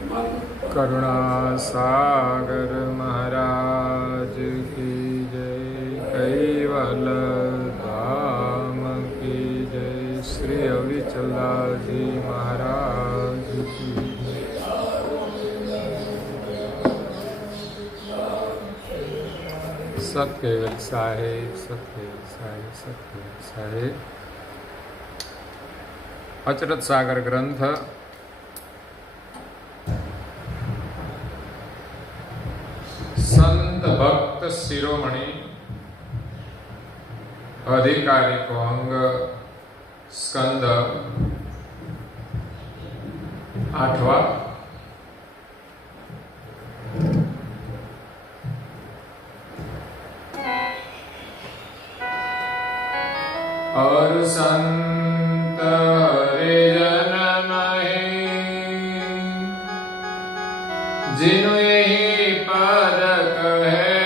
करुणा सागर महाराज की जय। कैवल धाम की जय। श्री अविचला जी महाराज की जय। सत्केवल साहेब, सत्केवल साहेब, सत्केवल साहेब। अचरत सागर ग्रंथ संत भक्त शिरोमणि अधिकारी को अंग स्कंद 8वां। और संत हरिजन मही जिनु यही पद कहे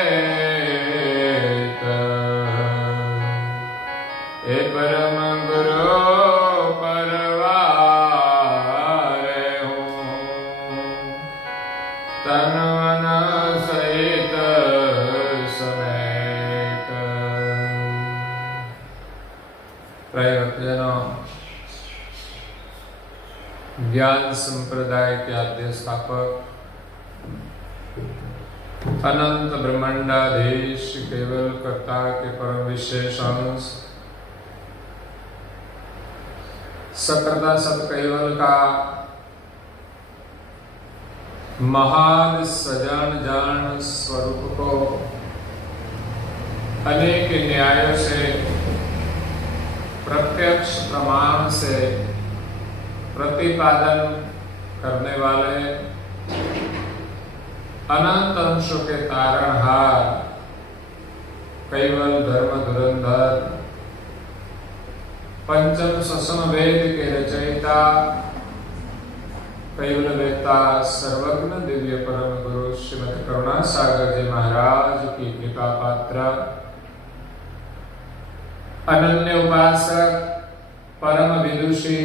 ए परम गुरु परवारे हो तन मन सहित समेत। प्रिय भक्तजनों, ज्ञान संप्रदाय के आद्य स्थापक अनंत ब्रह्मांडाधीश केवल कर्ता के परम विशेष अंश सकर्ता सत केवल का महान सजान जान स्वरूप को अनेक न्यायों से प्रत्यक्ष प्रमाण से प्रतिपादन करने वाले अनंत अंशों के तारणहार कैवल धर्म धुरंधर पंचम ससम वेद के रचयिता कैवल वेता सर्वज्ञ दिव्य परम गुरु श्रीमद करुणा सागर जी महाराज की कृपा पात्र अनन्य उपासक परम विदुषी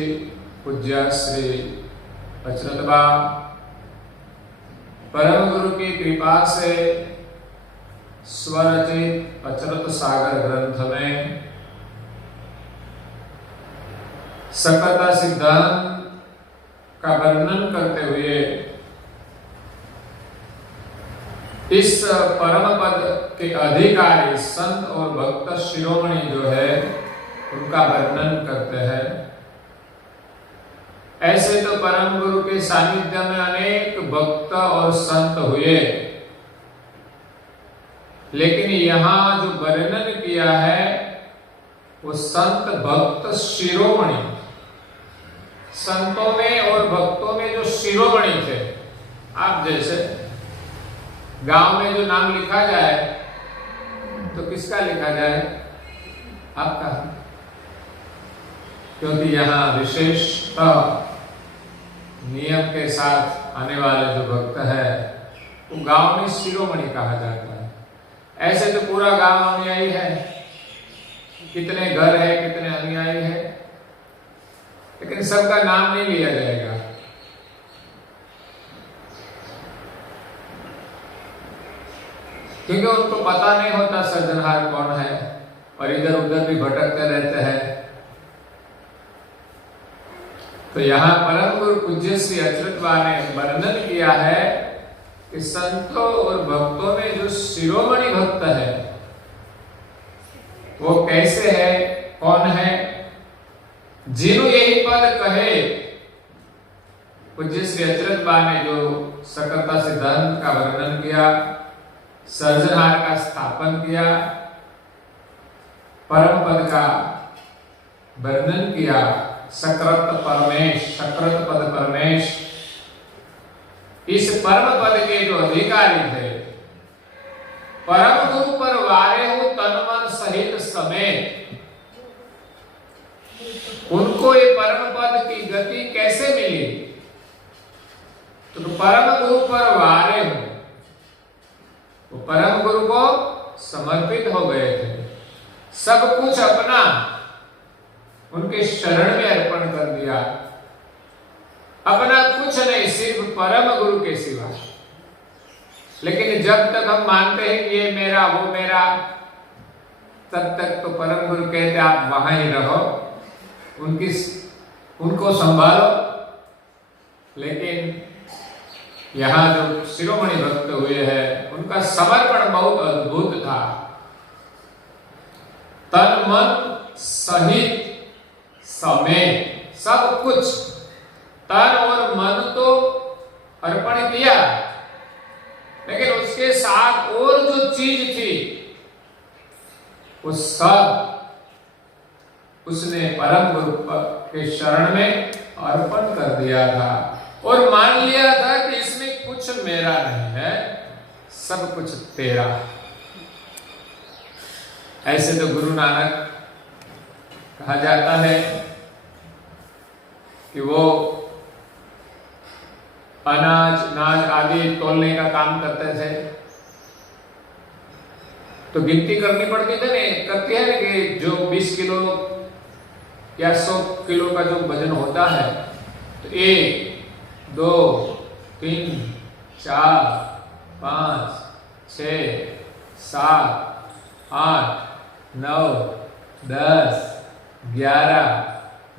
पूज्य श्री अचरतबा परम गुरु की कृपा से स्वरचित अचरत सागर ग्रंथ में सकर्ता सिद्धांत का वर्णन करते हुए इस परम पद के अधिकारी संत और भक्त शिरोमणि जो है उनका वर्णन करते हैं। ऐसे तो परम गुरु के सानिध्य में अनेक भक्त और संत हुए, लेकिन यहाँ जो वर्णन किया है वो संत भक्त शिरोमणि, संतों में और भक्तों में जो शिरोमणि थे। आप जैसे गांव में जो नाम लिखा जाए तो किसका लिखा जाए? आपका, क्योंकि यहाँ विशेषतः नियम के साथ आने वाले जो भक्त है वो गांव में शिरोमणि कहा जाता है। ऐसे तो पूरा गांव अनुयायी है, कितने घर है, कितने अनुयायी है, लेकिन सबका नाम नहीं लिया जाएगा। क्योंकि उनको पता नहीं होता सृजनहार कौन है और इधर उधर भी भटकते रहते हैं। तो यहाँ परम गुरु पूज्य श्री अचरतबा ने वर्णन किया है कि संतों और भक्तों में जो शिरोमणि भक्त है वो कैसे है, कौन है? जिनु यही पद कहे। पूज्य श्री अचरतबा ने जो सकर्ता सिद्धांत का वर्णन किया, सर्जनहार का स्थापन किया, परम पद का वर्णन किया, सकृत परमेश, सकृत पद परमेश, इस परम पद के जो अधिकारी थे, परम गुरु पर वारे हो तन मन सहित समेत, उनको ये परम पद की गति कैसे मिली? तो परम गुरु पर वारे हो, वो परम गुरु को समर्पित हो गए थे, सब कुछ अपना उनके शरण में अर्पण कर दिया। अपना कुछ नहीं, सिर्फ परम गुरु के सिवा। लेकिन जब तक हम मानते हैं कि ये मेरा वो मेरा, तब तक तो परम गुरु कहते आप वहां ही रहो, उनको संभालो। लेकिन यहाँ जो शिरोमणि भक्त हुए हैं, उनका समर्पण बहुत अद्भुत था। तन मन सहित समेत सब कुछ, तन और मन तो अर्पण किया, लेकिन उसके साथ और जो चीज थी वो सब उसने परम गुरु के शरण में अर्पण कर दिया था और मान लिया था कि इसमें कुछ मेरा नहीं है, सब कुछ तेरा। ऐसे तो गुरु नानक कहा जाता है कि वो अनाज नाज आदि तोलने का काम करते थे, तो गिनती करनी पड़ती थी करती है ना कि जो 20 किलो या 100 किलो का जो वजन होता है, तो 1 2 3 4 5 6 7 8 9 10 11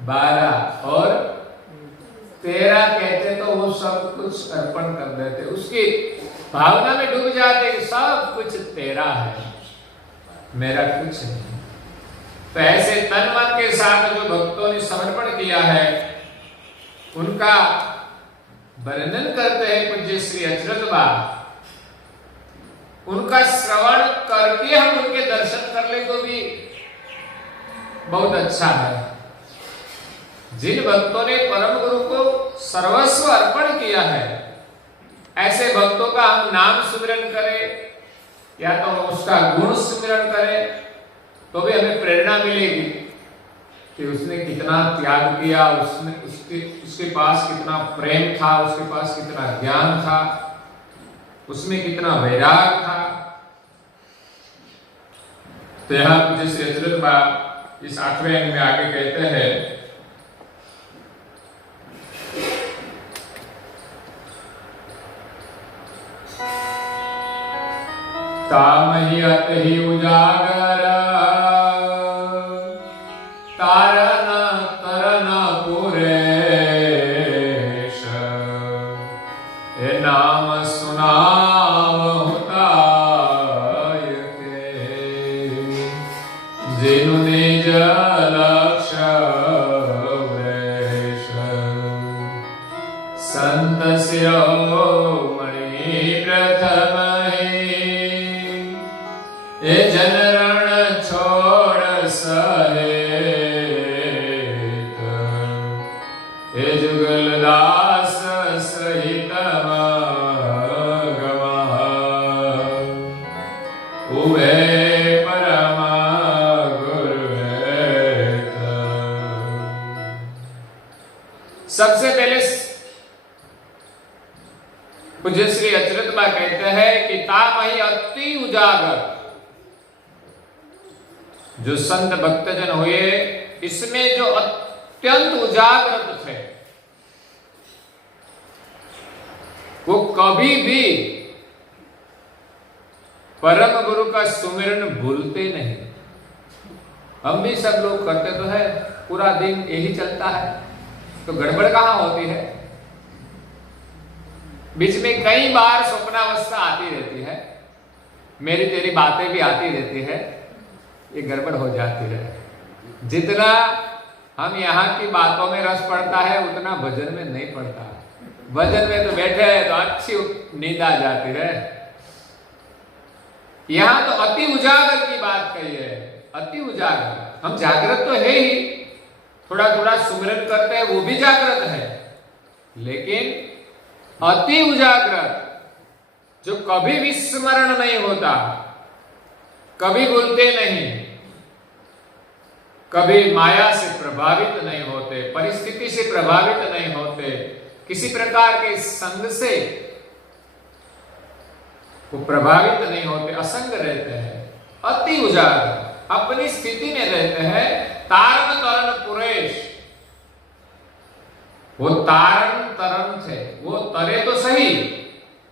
12 और 13 कहते, तो वो सब कुछ अर्पण कर देते, उसकी भावना में डूब जाते कि सब कुछ तेरा है, मेरा कुछ नहीं। तो ऐसे तन मन के साथ जो भक्तों ने समर्पण किया है, उनका वर्णन करते हैं पूज्य श्री अचरज बा। उनका श्रवण करके हम उनके दर्शन कर ले तो भी बहुत अच्छा है। जिन भक्तों ने परम गुरु को सर्वस्व अर्पण किया है, ऐसे भक्तों का हम नाम सुमिरन करें या तो उसका गुण सुमिरन करें, तो भी हमें प्रेरणा मिलेगी कि उसने कितना त्याग किया, उसके पास कितना प्रेम था, उसके पास कितना ज्ञान था, उसमें कितना वैराग था। तो यहाँ पूज्य श्री अचरज बा इस 8वें अंग में आगे कहते हैं, तामहि अतहि उजागर तारन तरन पुरेश, ए नाम सुनावहु ताय के, जिनु निज लक्ष्य वृष, संत शिरोमणि प्रथम ए जनरण छोड़ सहेत, ए जुगल दास सहित गमा, उभे परम गुरुवेत। सबसे पहले पूज्य श्री अचरज बा कहते हैं कि तामहि अति उजागर, जो संत भक्तजन हुए इसमें जो अत्यंत उजागरत थे, वो कभी भी परम गुरु का सुमिरन भूलते नहीं। हम भी सब लोग करते तो है, पूरा दिन यही चलता है, तो गड़बड़ कहां होती है। बीच में कई बार स्वप्नावस्था आती रहती है, मेरी तेरी बातें भी आती रहती है, ये गड़बड़ हो जाती है। जितना हम यहाँ की बातों में रस पड़ता है उतना भजन में नहीं पड़ता। भजन में तो बैठे तो अच्छी नींद आ जाती है। यहाँ तो अति उजागर की बात कही है, अति उजागर। हम जागृत तो है ही, थोड़ा थोड़ा सुमिरन करते हैं वो भी जागृत है, लेकिन अति उजागरत जो कभी विस्मरण नहीं होता, कभी भूलते नहीं, कभी माया से प्रभावित नहीं होते, परिस्थिति से प्रभावित नहीं होते, किसी प्रकार के संग से वो प्रभावित नहीं होते, असंग रहते हैं, अति उजागर अपनी स्थिति में रहते हैं। तारण तरन पुरेश, वो तारण तरन थे, वो तरे तो सही,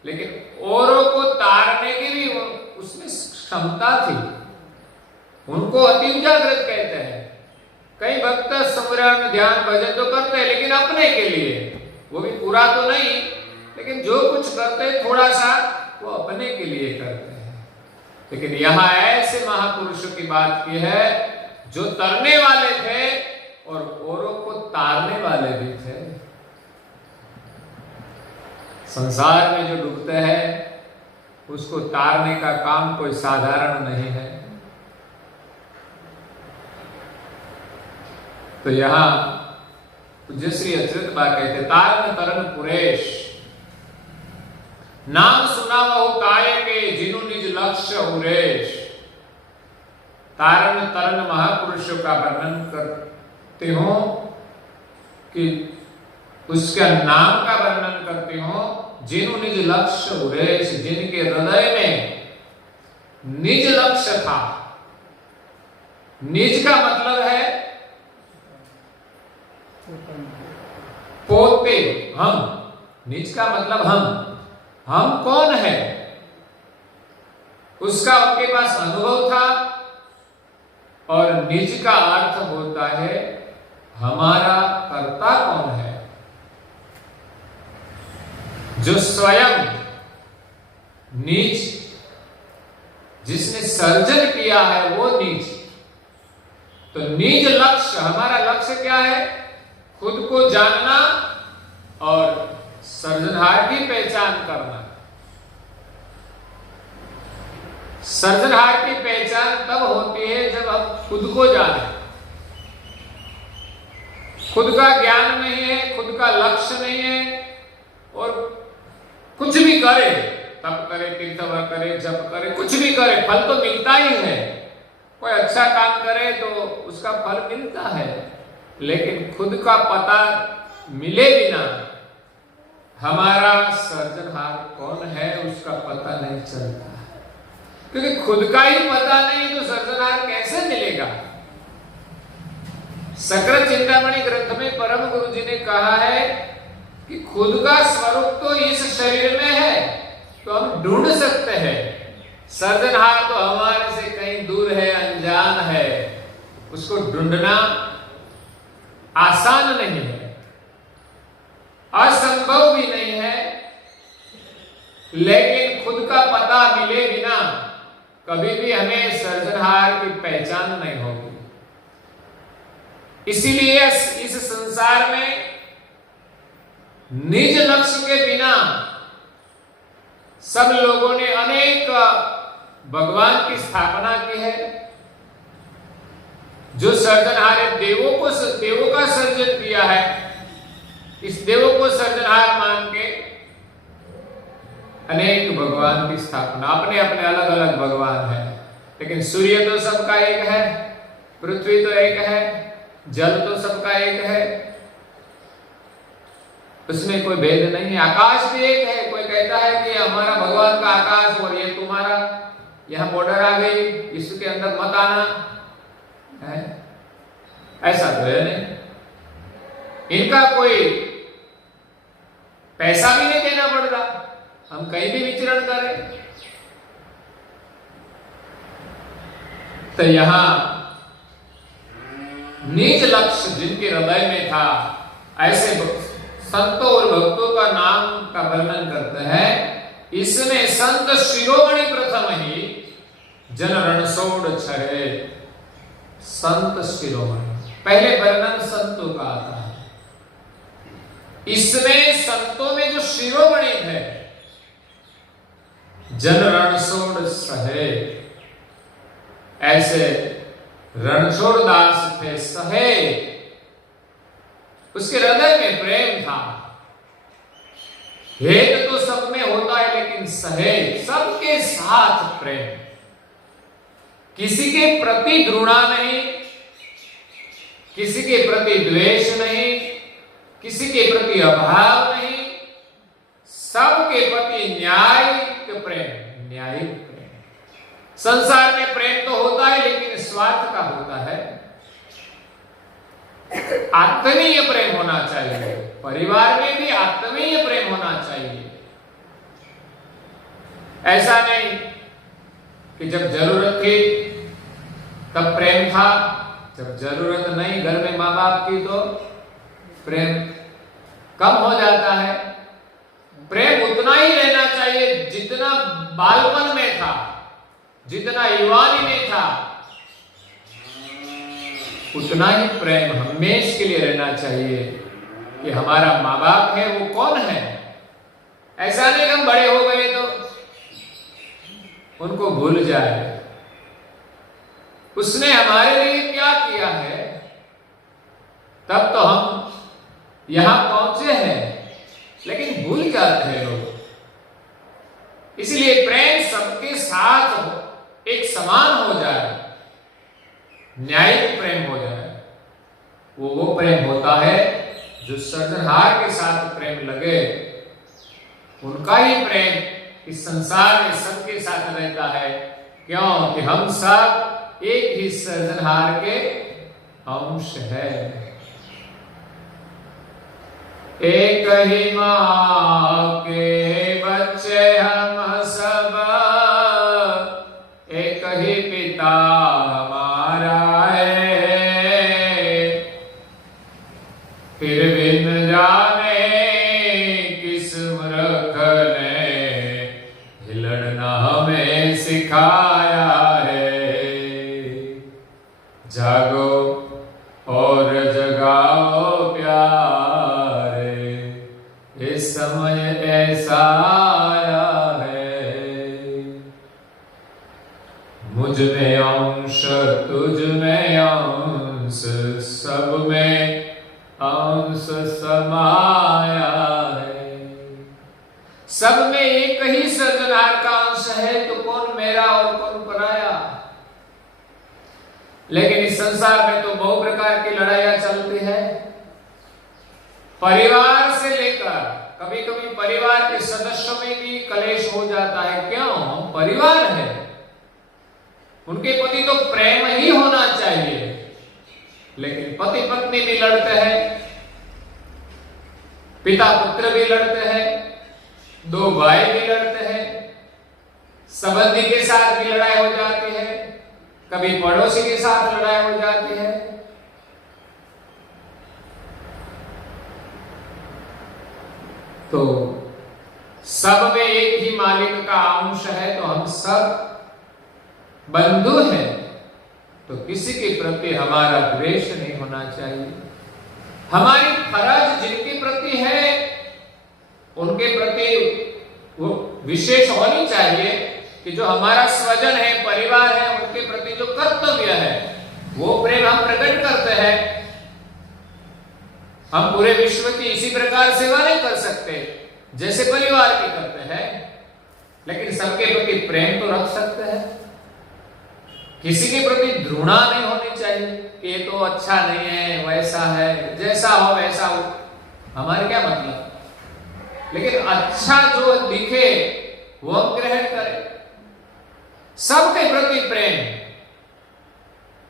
लेकिन औरों को तारने की भी उसमें क्षमता थी। उनको अति उजागृत कहते हैं। कई भक्त स्मरण ध्यान भजन तो करते हैं, लेकिन अपने के लिए, वो भी पूरा तो नहीं, लेकिन जो कुछ करते हैं थोड़ा सा वो अपने के लिए करते हैं। लेकिन यहां ऐसे महापुरुषों की बात की है जो तरने वाले थे और औरों को तारने वाले भी थे। संसार में जो डूबते हैं उसको तारने का काम कोई साधारण नहीं है। तो यहां पूज्य श्री अच्युत बा कहते, तारन तरन पुरेश, नाम सुना वह काय के जिनु निज लक्ष्य उरेश। तारन तरन महापुरुषों का वर्णन करते हो कि उसका नाम का वर्णन करते हो, जिनु निज लक्ष्य उरेश, जिनके हृदय में निज लक्ष्य था। निज का मतलब है पोते, हम। निज का मतलब हम कौन है उसका उनके पास अनुभव था। और निज का अर्थ होता है हमारा कर्ता कौन है, जो स्वयं निज, जिसने सर्जन किया है वो निज। तो निज लक्ष्य, हमारा लक्ष्य क्या है? खुद को जानना और सर्जनहार की पहचान करना। सर्जनहार की पहचान तब होती है जब हम खुद को जाने। खुद का ज्ञान नहीं है, खुद का लक्ष्य नहीं है, और कुछ भी करे, तप करे, तीर्थव्रत करे, जप करे, कुछ भी करे, फल तो मिलता ही है। कोई अच्छा काम करे तो उसका फल मिलता है, लेकिन खुद का पता मिले बिना हमारा सर्जनहार कौन है उसका पता नहीं चलता। क्योंकि खुद का ही पता नहीं तो सर्जनहार कैसे मिलेगा? सकृत चिंतामणि ग्रंथ में परम गुरु जी ने कहा है कि खुद का स्वरूप तो इस शरीर में है, तो हम ढूंढ सकते हैं। सर्जनहार तो हमारे से कहीं दूर है, अनजान है, उसको ढूंढना आसान नहीं है, असंभव भी नहीं है। लेकिन खुद का पता मिले बिना कभी भी हमें सर्जनहार की पहचान नहीं होगी। इसीलिए इस संसार में निज लक्ष्य के बिना सब लोगों ने अनेक भगवान की स्थापना की है। जो सर्जनहार है, देवों का सर्जन किया है, इस देवों को सर्जनहार मान के अनेक भगवान की स्थापना, अपने अपने अलग अलग भगवान है। लेकिन सूर्य तो सबका एक है, पृथ्वी तो एक है, जल तो सबका एक है, उसमें कोई भेद नहीं है। आकाश भी एक है। कोई कहता है कि हमारा भगवान का आकाश और ये तुम्हारा, यहां बॉर्डर आ गई, इसके अंदर मत आना है, ऐसा तो है नहीं। इनका कोई पैसा भी नहीं देना पड़ता, हम कहीं भी विचरण करें। तो यहां निज लक्ष्य जिनके हृदय में था, ऐसे संतों और भक्तों का नाम का वर्णन करते हैं। इसमें संत शिरोमणि प्रथम ही जन रणसोड़ छरे। संत शिरोमणि, पहले वर्णन संतों का आता है। इसमें संतों में जो शिरोमणि है, जन रणछोड़ सहे, ऐसे रणछोड़ दास थे, सहे। उसके हृदय में प्रेम था। हेत तो सब में होता है, लेकिन सहे, सबके साथ प्रेम, किसी के प्रति घृणा नहीं, किसी के प्रति द्वेष नहीं, किसी के प्रति अभाव नहीं, सबके प्रति न्यायिक प्रेम, न्यायिक प्रेम। संसार में प्रेम तो होता है, लेकिन स्वार्थ का होता है। आत्मीय प्रेम होना चाहिए, परिवार में भी आत्मीय प्रेम होना चाहिए। ऐसा नहीं कि जब जरूरत थी तब प्रेम था, जब जरूरत नहीं घर में माँ बाप की तो प्रेम कम हो जाता है। प्रेम उतना ही रहना चाहिए जितना बालपन में था, जितना युवानी में था, उतना ही प्रेम हमेशा के लिए रहना चाहिए कि हमारा माँ बाप है वो कौन है। ऐसा नहीं हम बड़े हो गए तो उनको भूल जाए। उसने हमारे लिए क्या किया है, तब तो हम यहां पहुंचे हैं, लेकिन भूल जाते हैं लोग। इसलिए प्रेम सबके साथ एक समान हो जाए, न्यायिक प्रेम हो जाए। वो प्रेम होता है जो सृजनहार के साथ प्रेम लगे। उनका ही प्रेम इस संसार में सबके साथ रहता है। क्यों कि हम सब एक ही सृजनहार के अंश है। एक ही माँ के बच्चे हम सब, एक ही पिता हमारा है, फिर भी न जाने किस मूर्ख ने लड़ना हमें सिखाया है। जागो और जगाओ प्यारे, इस समय ऐसा आया है। मुझ में अंश तुझ में अंश, सब में अंश समाया है। सब में एक ही सृजनहार का अंश है, तो कौन मेरा और कौन पराया। लेकिन इस संसार में तो बहु प्रकार की लड़ाइयां चलती है। परिवार से लेकर कभी कभी परिवार के सदस्यों में भी कलेश हो जाता है। क्यों? परिवार है, उनके प्रति तो प्रेम ही होना चाहिए, लेकिन पति पत्नी भी लड़ते हैं, पिता पुत्र भी लड़ते हैं, दो भाई भी लड़ते हैं, संबंधी के साथ भी लड़ाई हो जाती है, कभी पड़ोसी के साथ लड़ाई हो जाती है। तो सब में एक ही मालिक का अंश है, तो हम सब बंधु हैं, तो किसी के प्रति हमारा द्वेष नहीं होना चाहिए। हमारी फर्ज जिनके प्रति है उनके प्रति वो विशेष होनी चाहिए कि जो हमारा स्वजन है, परिवार है, उनके प्रति जो कर्तव्य है वो प्रेम हम प्रकट करते हैं। हम पूरे विश्व की इसी प्रकार सेवा नहीं कर सकते जैसे परिवार की करते हैं, लेकिन सबके प्रति प्रेम तो रख सकते हैं। किसी के प्रति घृणा नहीं होनी चाहिए कि ये तो अच्छा नहीं है, वैसा है, जैसा हो वैसा हो, हमारे क्या मतलब। लेकिन अच्छा जो दिखे वो हम ग्रहण करें, सबके प्रति प्रेम।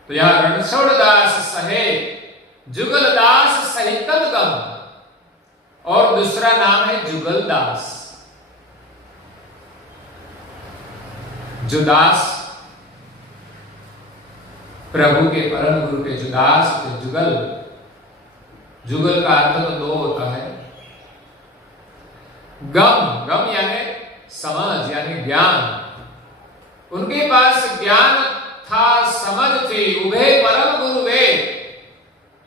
तो यहां रणछोड़दास सहे जुगलदास सहितन गम, और दूसरा नाम है जुगलदास। जुदास प्रभु के परम गुरु के जुदास, जुगल, जुगल का अर्थ तो दो होता है। गम, गम यानी समझ यानी ज्ञान। उनके पास ज्ञान था, समझ थी, उभे परम गुरु वे।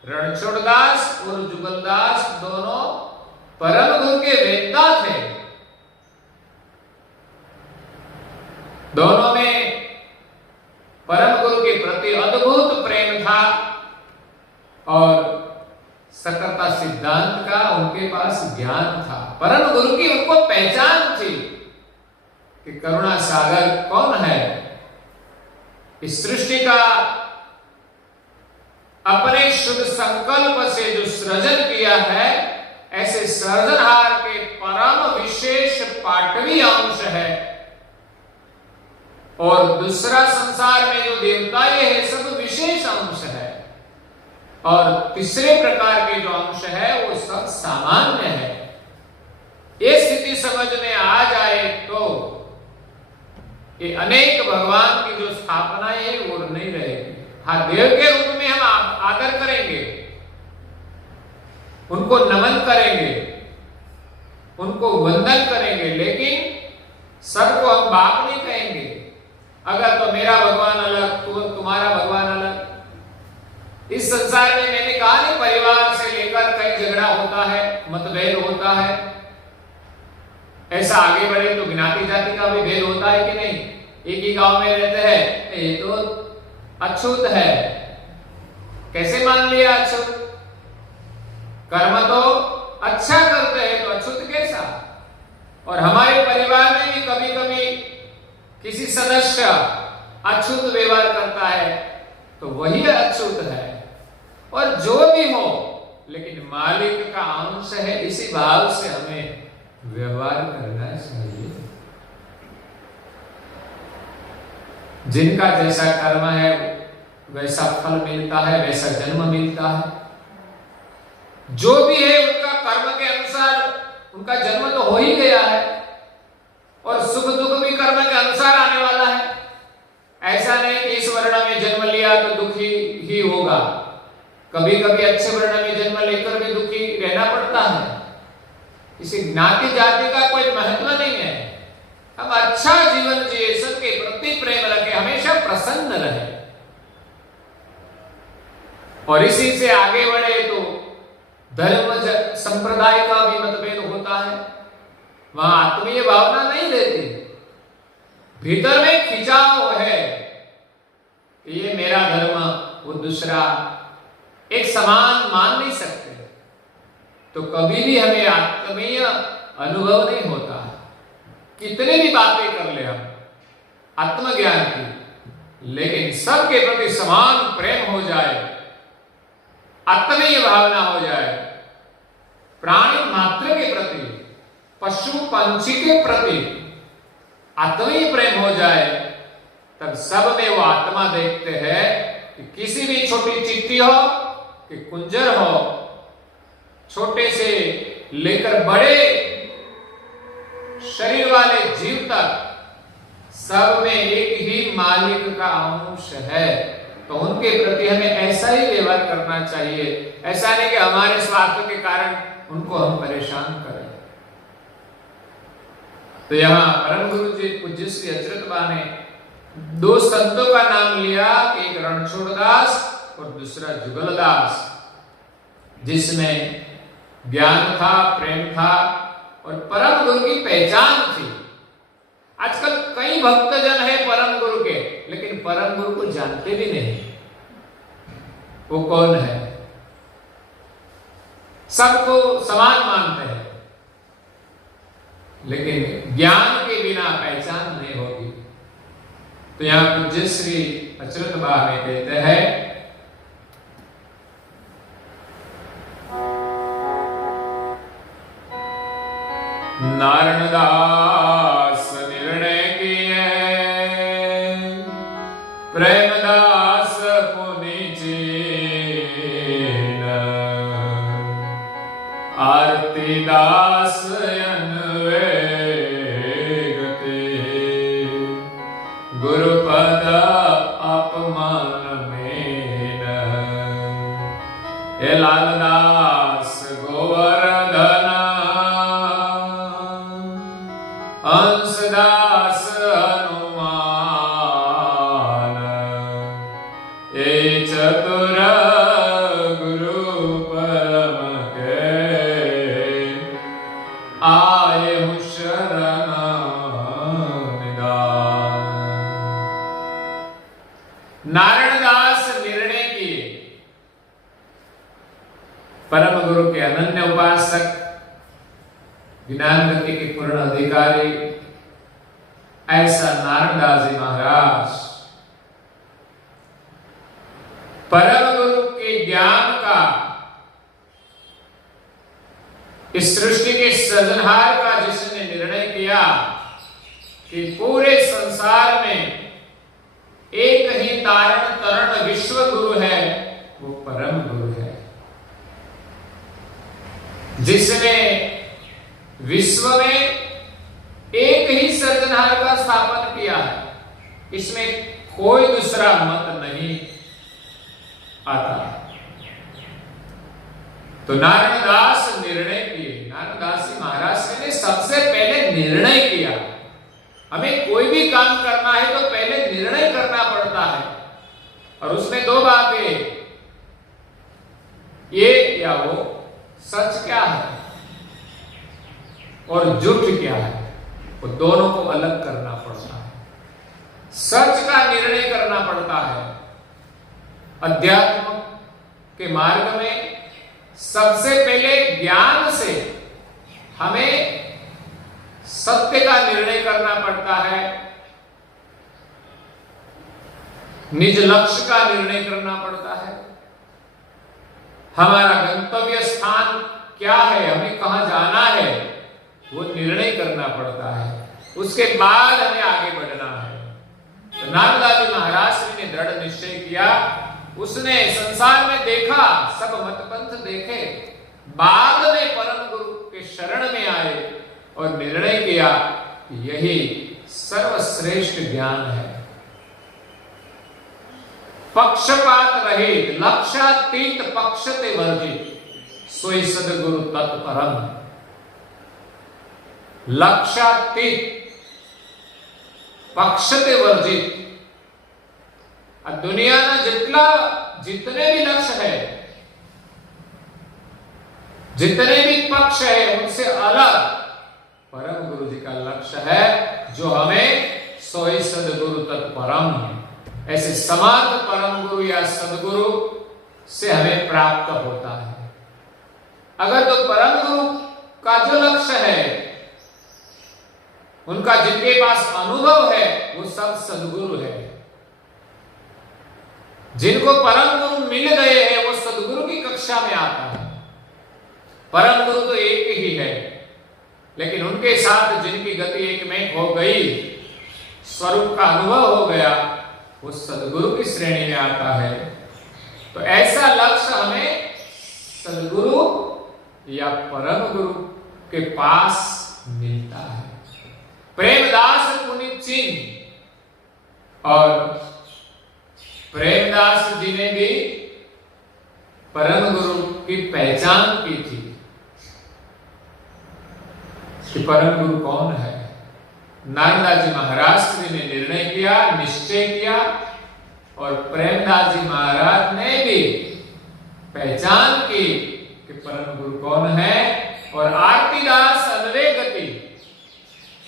रणछोड़दास और जुगलदास दोनों परम गुरु के वेत्ता थे। दोनों में परम गुरु के प्रति अद्भुत प्रेम था, और सकरता सिद्धांत का उनके पास ज्ञान था। परम गुरु की उनको पहचान थी कि करुणा सागर कौन है। इस सृष्टि का अपने शुभ संकल्प से जो सृजन किया है, ऐसे सृजनहार के परम विशेष पाटवी अंश है। और दूसरा संसार में जो देवता ये है सब विशेष अंश है। और तीसरे प्रकार के जो अंश है वो सब सामान्य है। ये स्थिति समझ में आ जाए तो ये अनेक भगवान की जो स्थापनाएं है वो नहीं रहेगी। हाँ, देव के रूप में हम आदर करेंगे, उनको नमन करेंगे, उनको वंदन करेंगे, लेकिन सबको हम बाप नहीं कहेंगे। अगर तो मेरा भगवान अलग, तो तुम्हारा भगवान अलग। इस संसार में मैंने कहा नहीं, परिवार से लेकर कई झगड़ा होता है, मतभेद होता है। ऐसा आगे बढ़े तो ज्ञाति जाति का भी भेद होता है कि नहीं? एक ही गांव में रहते हैं, ये तो अछूत है। कैसे मान लिया अछूत? कर्म तो अच्छा करते हैं तो अछूत कैसा? और हमारे परिवार में भी कभी कभी किसी सदस्य अछूत व्यवहार करता है तो वही अछूत है। और जो भी हो, लेकिन मालिक का अंश है, इसी भाव से हमें व्यवहार करना चाहिए। जिनका जैसा कर्म है वैसा फल मिलता है, वैसा जन्म मिलता है। जो भी है उनका कर्म के अनुसार उनका जन्म तो हो ही गया है, और सुख दुख भी कर्म के अनुसार आने वाला है। ऐसा नहीं कि इस वर्ण में जन्म लिया तो दुखी ही होगा। कभी कभी अच्छे वर्ण में जन्म लेकर भी दुखी रहना पड़ता है। किसी ज्ञाति जाति का कोई महत्व नहीं है। हम अच्छा जीवन जिए, सबके प्रति प्रेम रखे, हमेशा प्रसन्न रहे, और इसी से आगे बढ़े तो धर्म संप्रदाय का भी मतभेद होता है, वहां आत्मीय भावना नहीं रहती। भीतर में खिंचाव है, ये मेरा धर्म, वो दूसरा, एक समान मान नहीं सकते, तो कभी भी हमें आत्मीय अनुभव नहीं होता। कितने भी बातें कर ले हम आत्मज्ञान की, लेकिन सबके प्रति समान प्रेम हो जाए, आत्मीय भावना हो जाए, प्राणी मात्र के प्रति, पशु पंछी के प्रति आत्मीय प्रेम हो जाए, तब सब में वो आत्मा देखते हैं कि किसी भी छोटी चिट्ठी हो कि कुंजर हो, छोटे से लेकर बड़े शरीर वाले जीव तक, सब में एक ही मालिक का अंश है। तो उनके प्रति हमें ऐसा ही व्यवहार करना चाहिए। ऐसा नहीं कि हमारे स्वार्थ के कारण उनको हम परेशान करें। तो यहाँ परम गुरु जी पूज्य श्री अचरत बा ने दो संतों का नाम लिया, एक रणछोड़दास और दूसरा जुगलदास, जिसमें ज्ञान था, प्रेम था और परम गुरु की पहचान थी। आजकल कई भक्तजन है परम गुरु के, लेकिन परम गुरु को जानते भी नहीं वो कौन है। सबको समान मानते हैं, लेकिन ज्ञान के बिना पहचान नहीं होगी। तो यहां पूज्य श्री अचरत बा में कहते हैं, नारायणदास निर्णय किए, प्रेमदास पुनि चीन, आरती दास अन्वे गति, गुरुपद अपमान में। हे लालदास गोवर्धन, हंसदास हनुमान, ए चतुर गुरु परम के, आए हूँ शरण निदान। नारायणदास निर्णय किए, परम गुरु के अनन्य उपासक, ज्ञान गति के पूर्ण अधिकारी, ऐसा नारायणदास जी महाराज परम गुरु के ज्ञान का, इस सृष्टि के सृजनहार का जिसने निर्णय किया कि पूरे संसार में एक ही तारण तरण विश्व गुरु है, वो परम गुरु है। जिसने विश्व में एक ही सृजनहार का स्थापन किया है, इसमें कोई दूसरा मत नहीं आता। तो नारायणदास निर्णय किए, नारायणदास जी महाराज ने सबसे पहले निर्णय किया। हमें कोई भी काम करना है तो पहले निर्णय करना पड़ता है, और उसमें दो बातें, ये या वो, सच क्या है और झूठ क्या है, वो दोनों को अलग करना पड़ता है। सच का निर्णय करना पड़ता है। अध्यात्म के मार्ग में सबसे पहले ज्ञान से हमें सत्य का निर्णय करना पड़ता है, निज लक्ष्य का निर्णय करना पड़ता है, हमारा गंतव्य स्थान क्या है, हमें कहां जाना है, वो निर्णय करना पड़ता है। उसके बाद हमें आगे बढ़ना है। तो नारद जी महाराज ने दृढ़ निश्चय किया। उसने संसार में देखा, सब मतपंथ देखे, बाद में परम गुरु के शरण में आए और निर्णय किया कि यही सर्वश्रेष्ठ ज्ञान है। पक्षपात रहित, लक्षातीत, पक्षते वर्जित, सोई सदगुरु तत्परम। लक्षातीत, पक्षते वर्जित। दुनिया में जितने भी लक्ष्य है, जितने भी पक्ष है, उनसे अलग परम गुरु जी का लक्ष्य है, जो हमें सोई सदगुरु तत्परम, ऐसे समाध परम गुरु या सदगुरु से हमें प्राप्त होता है। अगर तो परम गुरु का जो लक्ष्य है, उनका जिनके पास अनुभव है, वो सब सदगुरु है। जिनको परम गुरु मिल गए हैं, वो सदगुरु की कक्षा में आता है। परम गुरु तो एक ही है, लेकिन उनके साथ जिनकी गति एक में हो गई, स्वरूप का अनुभव हो गया, वो सदगुरु की श्रेणी में आता है। तो ऐसा लक्ष्य हमें सदगुरु या परम गुरु के पास मिलता है। प्रेमदास पुनीत सिंह और प्रेमदास जी ने भी परम गुरु की पहचान की थी कि परम गुरु कौन है। नारद जी महाराज ने निर्णय किया, निश्चय किया, और प्रेमदास जी महाराज ने भी पहचान की कि परम गुरु कौन है। और आरतीदास अन्वय गति,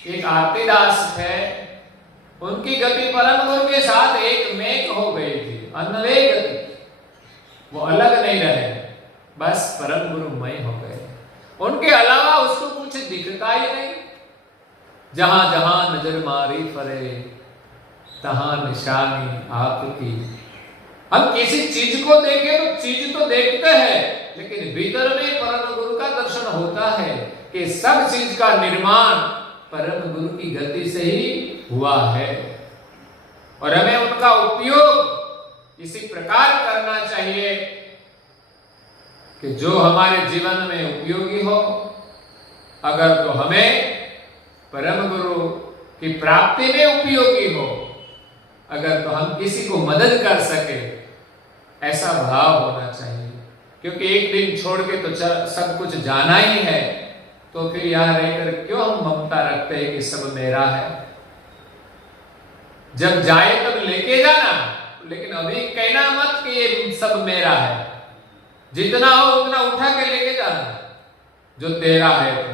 एक आरतीदास थे, उनकी गति परम गुरु के साथ एक मेक हो गई थी, अन्वय गति, वो अलग नहीं रहे, बस परम गुरुमय हो गए। उनके अलावा उसको कुछ दिखता ही नहीं। जहां जहां नजर मारी फरे, तहां निशानी आपकी। हम किसी चीज को देखें तो चीज तो देखते हैं, लेकिन भीतर में परम गुरु का दर्शन होता है कि सब चीज का निर्माण परम गुरु की गति से ही हुआ है। और हमें उनका उपयोग इसी प्रकार करना चाहिए कि जो हमारे जीवन में उपयोगी हो। अगर तो हमें परम गुरु की प्राप्ति में उपयोगी हो, अगर तो हम किसी को मदद कर सके, ऐसा भाव होना चाहिए। क्योंकि एक दिन छोड़ के तो सब कुछ जाना ही है, तो फिर यहां रहकर क्यों हम ममता रखते हैं कि सब मेरा है। जब जाए तब लेके जाना, लेकिन अभी कहना मत कि ये सब मेरा है। जितना हो उतना उठा के लेके जाना जो तेरा है। तो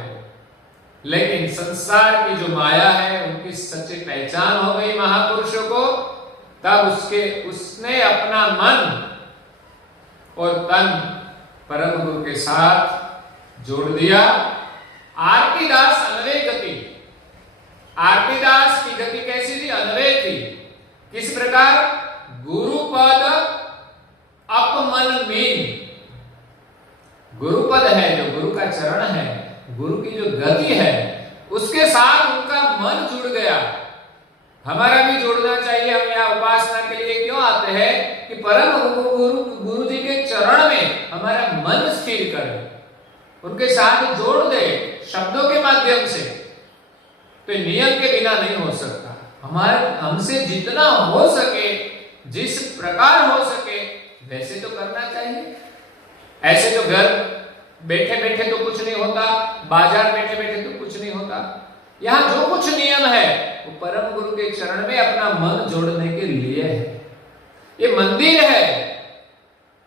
लेकिन संसार की जो माया है, उनकी सच्ची पहचान हो गई महापुरुषों को, तब उसने अपना मन और तन परम गुरु के साथ जोड़ दिया। आरतीदास अन्वय गति, आरतीदास की गति कैसी थी? अन्वय थी। किस प्रकार? गुरु पद अपमन मीन। गुरु पद है, जो गुरु का चरण है, गुरु की जो गति है, उसके साथ उनका मन जुड़ गया। हमारा भी जुड़ना चाहिए। हम यहाँ उपासना के लिए क्यों आते हैं? कि परम गुरु जी के चरण में हमारा मन स्थिर करे। उनके साथ जोड़ दे शब्दों के माध्यम से, तो नियम के बिना नहीं हो सकता। हमारे हमसे जितना हो सके, जिस प्रकार हो सके वैसे तो करना चाहिए। ऐसे तो घर बैठे बैठे तो कुछ नहीं होता, बाजार बैठे बैठे तो कुछ नहीं होता। यहाँ जो कुछ नियम है वो परम गुरु के चरण में अपना मन जोड़ने के लिए है। ये मंदिर है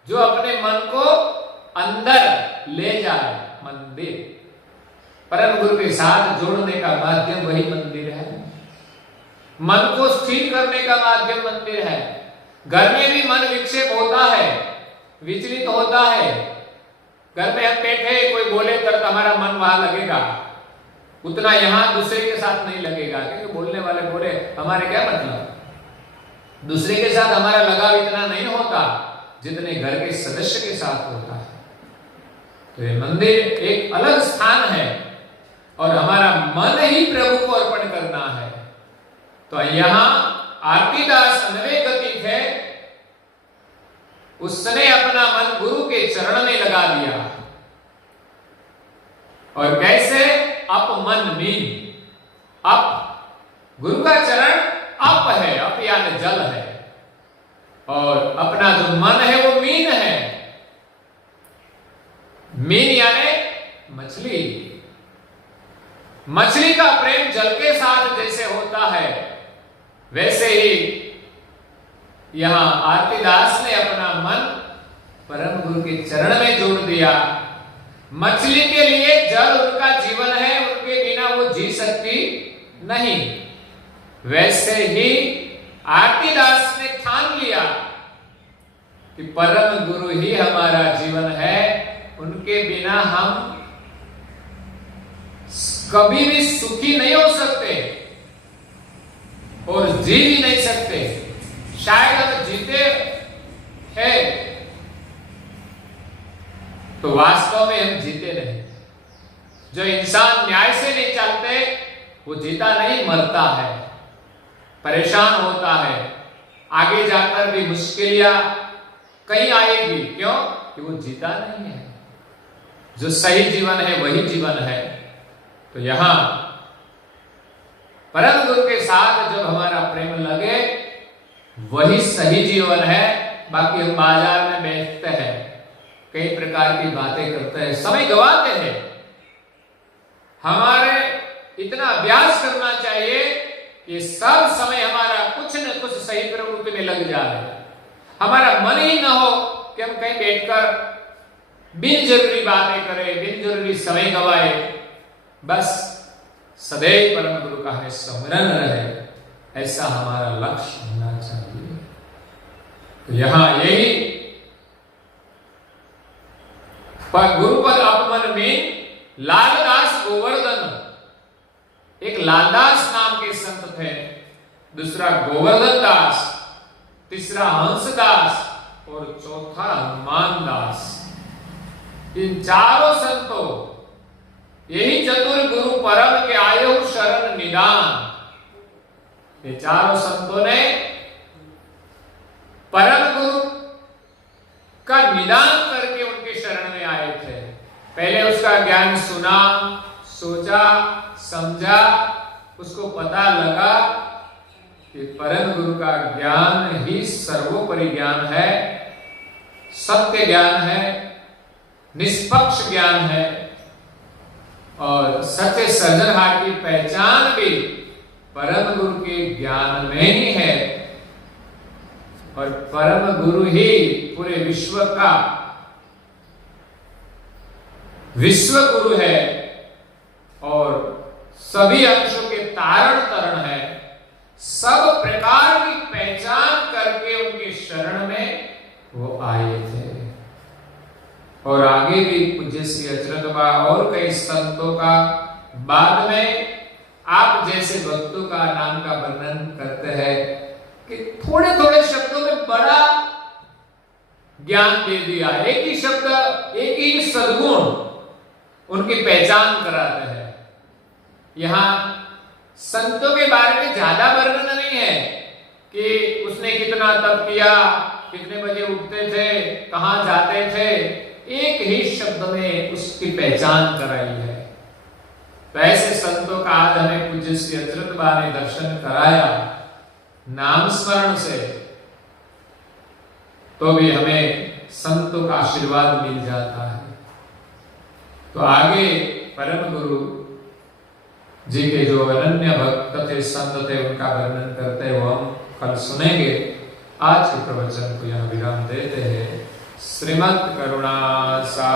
जो अपने मन को अंदर ले जाए। मंदिर परम गुरु के साथ जोड़ने का माध्यम वही मंदिर है। मन को स्थिर करने का माध्यम मंदिर है। घर में भी मन विक्षेप होता है, विचलित होता है। घर में हम बैठे, कोई बोले तो हमारा मन वहां लगेगा, उतना यहां दूसरे के साथ नहीं लगेगा, क्योंकि बोलने वाले बोले हमारे क्या मतलब। दूसरे के साथ हमारा लगाव इतना नहीं होता जितने घर के सदस्य के साथ होता है। तो ये मंदिर एक अलग स्थान है और हमारा मन ही प्रभु को अर्पण करना है। तो यहां आरती दास अनवे गति है, उसने अपना मन गुरु के चरण में लगा दिया। और कैसे? अप मन मीन। अप गुरु का चरण अप है, अप यानी जल है, और अपना जो मन है वो मीन है। मीन यानी मछली। मछली का प्रेम जल के साथ जैसे होता है वैसे ही यहां आरती दास ने अपना मन परम गुरु के चरण में जोड़ दिया। मछली के लिए जल उनका जीवन है, उनके बिना वो जी सकती नहीं। वैसे ही आरती दास ने ठान लिया कि परम गुरु ही हमारा जीवन है, उनके बिना हम कभी भी सुखी नहीं हो सकते और जी भी नहीं सकते। शायद हम जीते हैं तो वास्तव में हम जीते नहीं। जो इंसान न्याय से नहीं चलते वो जीता नहीं, मरता है, परेशान होता है, आगे जाकर भी मुश्किलियां कहीं आएगी। क्यों? कि वो जीता नहीं है। जो सही जीवन है वही जीवन है। तो यहां परम गुरु के साथ जब हमारा प्रेम लगे वही सही जीवन है। बाकी हम बाजार में बेचते हैं, कई प्रकार की बातें करते हैं, समय गवाते हैं। हमारे इतना अभ्यास करना चाहिए कि सब समय हमारा कुछ न कुछ सही प्रवृत्ति में लग जाए। हमारा मन ही न हो कि हम कहीं बैठकर बिन जरूरी बातें करें, बिन जरूरी समय गवाए। बस सदैव परम गुरु का हमें स्मरण रहे, ऐसा हमारा लक्ष्य होना चाहिए। तो यहां यही पर गुरुपद अपमन में लालदास गोवर्धन, एक लालदास नाम के संत थे, दूसरा गोवर्धन दास, तीसरा हंसदास और चौथा हनुमान दास। इन चारों संतों, यही चतुर गुरु परम के आयु शरण निदान, ये चारों संतों ने परम गुरु का निदान करके उनके शरण में आए थे। पहले उसका ज्ञान सुना, सोचा, समझा, उसको पता लगा कि परम गुरु का ज्ञान ही सर्वोपरि ज्ञान है, सत्य ज्ञान है, निष्पक्ष ज्ञान है और सत्य सृजनहार की पहचान भी परम गुरु के ज्ञान में ही है। और परम गुरु ही पूरे विश्व का विश्व गुरु है और सभी अंशों के तारण तरण है। सब प्रकार की पहचान करके उनके शरण में वो आए थे। और आगे भी पूज्य श्री अचरत बा और कई संतों का बाद में आप जैसे भक्तों का नाम का वर्णन करते हैं कि थोड़े थोड़े शब्दों में बड़ा ज्ञान दे दिया। एक ही शब्द, एक ही सद्गुण उनकी पहचान कराते हैं। यहां संतों के बारे में ज्यादा वर्णन नहीं है कि उसने कितना तप किया, कितने बजे उठते थे, कहां जाते थे, एक ही शब्द में उसकी पहचान कराई है। तो ऐसे संतों का आज हमें पूज्य श्री अचरत बा ने दर्शन कराया नाम स्मरण से, तो भी हमें संतों का आशीर्वाद मिल जाता है। तो आगे परम गुरु जी के जो अनन्य भक्त थे, संत थे, उनका वर्णन करते हुए हम कल सुनेंगे। आज के प्रवचन को यहाँ विराम देते हैं। श्रीमद् करुणा सा